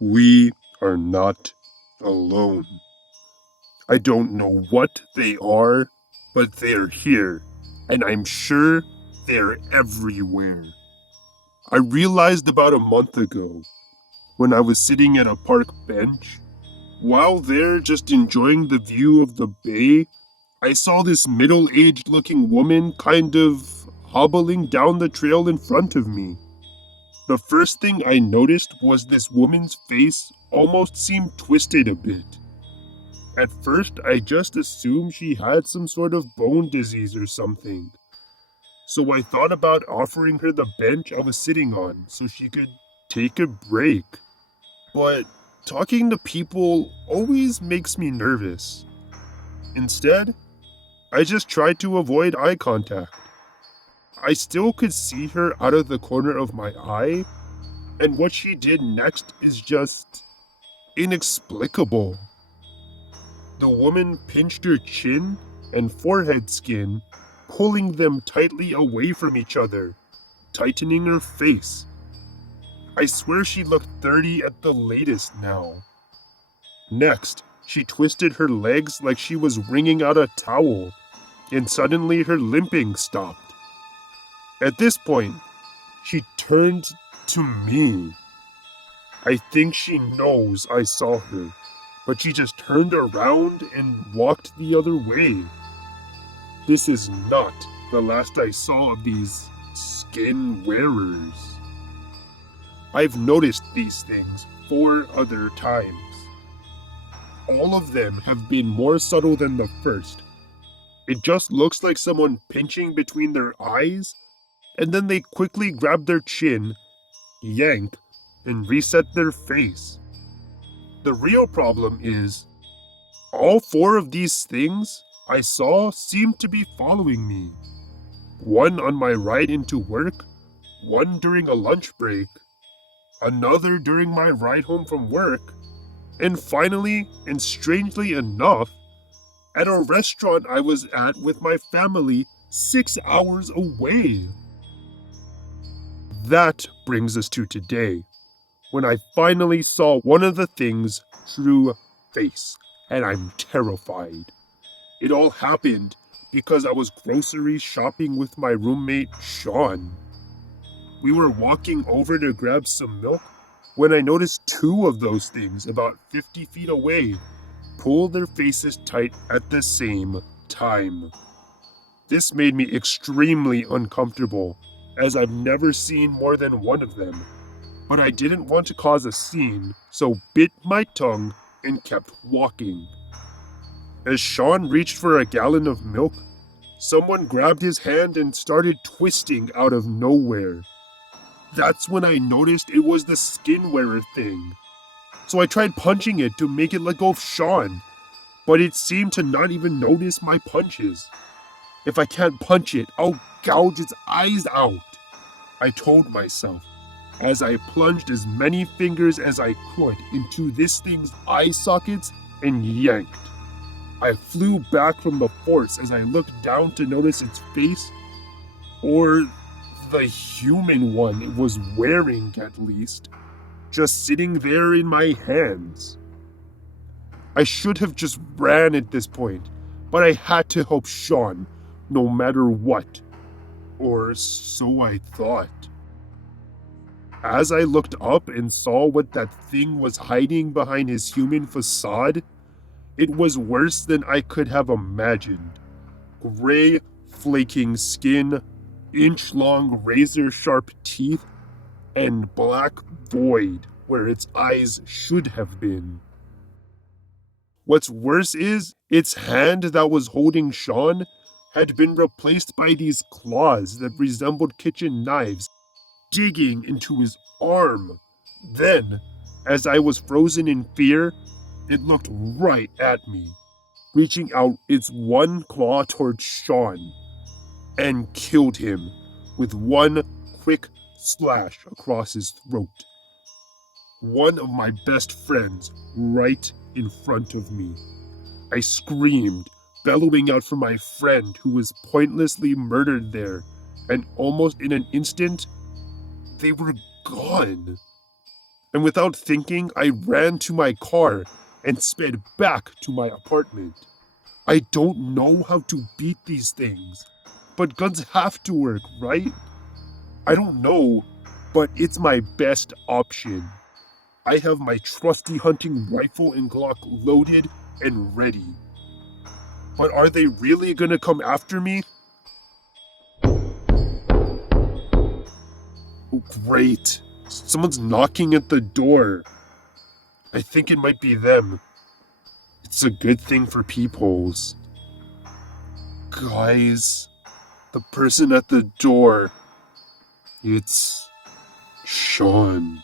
We are not alone. I don't know what they are, but they're here, and I'm sure they're everywhere. I realized about a month ago when I was sitting at a park bench. While there just enjoying the view of the bay, I saw this middle-aged looking woman kind of hobbling down the trail in front of me. The first thing I noticed was this woman's face almost seemed twisted a bit. At first, I just assumed she had some sort of bone disease or something. So I thought about offering her the bench I was sitting on so she could take a break. But talking to people always makes me nervous. Instead, I just tried to avoid eye contact. I still could see her out of the corner of my eye, and what she did next is just inexplicable. The woman pinched her chin and forehead skin, pulling them tightly away from each other, tightening her face. I swear she looked 30 at the latest now. Next, she twisted her legs like she was wringing out a towel, and suddenly her limping stopped. At this point, she turned to me. I think she knows I saw her, but she just turned around and walked the other way. This is not the last I saw of these skin wearers. I've noticed these things 4 other times. All of them have been more subtle than the first. It just looks like someone pinching between their eyes, and then they quickly grab their chin, yank, and reset their face. The real problem is, all 4 of these things I saw seemed to be following me. One on my ride into work, one during a lunch break, another during my ride home from work, and finally, and strangely enough, at a restaurant I was at with my family 6 hours away. That brings us to today, when I finally saw one of the things' true face, and I'm terrified. It all happened because I was grocery shopping with my roommate, Sean. We were walking over to grab some milk when I noticed 2 of those things about 50 feet away pull their faces tight at the same time. This made me extremely uncomfortable, as I've never seen more than one of them, but I didn't want to cause a scene, so bit my tongue and kept walking. As Sean reached for a gallon of milk, someone grabbed his hand and started twisting out of nowhere. That's when I noticed it was the skin wearer thing. So I tried punching it to make it let go of Sean, but it seemed to not even notice my punches. If I can't punch it, I'll gouge its eyes out, I told myself, as I plunged as many fingers as I could into this thing's eye sockets and yanked. I flew back from the force as I looked down to notice its face, or the human one it was wearing at least, just sitting there in my hands. I should have just ran at this point, but I had to help Sean, no matter what. Or so I thought. As I looked up and saw what that thing was hiding behind his human facade, it was worse than I could have imagined. Gray, flaking skin, inch-long razor-sharp teeth, and black void where its eyes should have been. What's worse is, its hand that was holding Sean had been replaced by these claws that resembled kitchen knives, digging into his arm. Then, as I was frozen in fear, it looked right at me, reaching out its one claw towards Sean, and killed him with one quick slash across his throat. One of my best friends right in front of me. I screamed, bellowing out for my friend who was pointlessly murdered there, and almost in an instant, they were gone. and without thinking, I ran to my car and sped back to my apartment. I don't know how to beat these things, but guns have to work, right? I don't know, but it's my best option. I have my trusty hunting rifle and Glock loaded and ready. But are they really gonna come after me? Oh, great. Someone's knocking at the door. I think it might be them. It's a good thing for peepholes. Guys, the person at the door. It's Sean.